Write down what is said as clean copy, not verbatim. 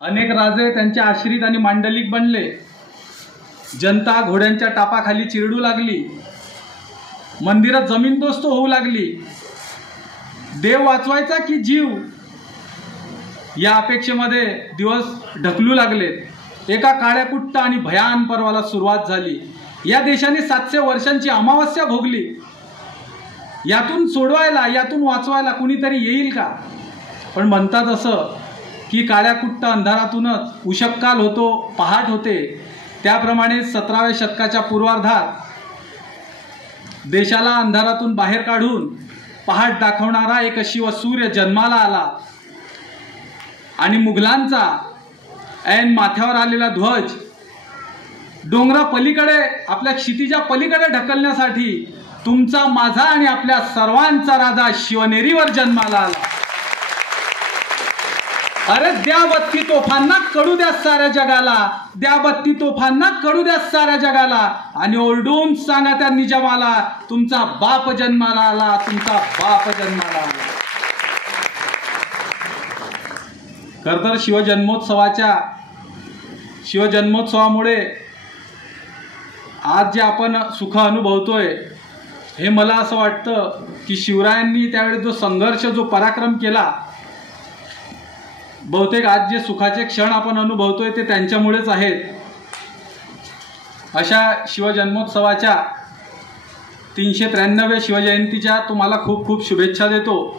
अनेक राजे त्यांच्या आश्रित आणि मांडलिक बनले। जनता घोड्यांच्या टापाखाली चिरडू लागली। मंदिरात जमीनदोस्त होऊ लागली। देव वाचवायचा की जीव या अपेक्षेमध्ये दिवस ढकलू लागलेत। एका काळ्याकुट्ट आणि भयान पर्वाला सुरुवात झाली। या देशाने 700 वर्षांची अमावस्या भोगली। यातून सोडवायला, यातून वाचवायला कुणीतरी येईल का? पण म्हणतात असं की काळ्याकुट्ट अंधारातूनच उषक्काल होतो, पहाट होते। त्याप्रमाणे 17व्या शतकाच्या पूर्वार्धात देशाला अंधारातून बाहेर काढून पहाट दाखवणारा एक शिवसूर्य जन्माला आला आणि मुघलांचा ऐन माथ्यावर आलेला ध्वज डोंगरा पलीकडे, आपल्या क्षितिजा पलीकडे ढकलण्यासाठी तुमचा, माझा आणि आपल्या सर्वांचा राजा शिवनेरीवर जन्माला आला। अरे द्या बत्ती तोफांना, कळू द्या साऱ्या जगाला, द्या बत्ती तोफांना, कळू द्या साऱ्या जगाला, आणि ओरडून सांगा त्या निजामाला, तुमचा बाप जन्माला आला, तुमचा बाप जन्माला आला। खरतर शिवजन्मोत्सवामुळे आज जे आपण सुख अनुभवतोय, हे मला असं वाटतं की शिवरायांनी त्यावेळी जो संघर्ष, जो पराक्रम केला, बहुतेक आज जे सुखाचे क्षण आपण अनुभवतोय ते त्यांच्यामुळेच आहेत। अशा शिवजन्मोत्सवाच्या 393व्या शिवजयंतीच्या तुम्हाला खूप खूप शुभेच्छा देतो।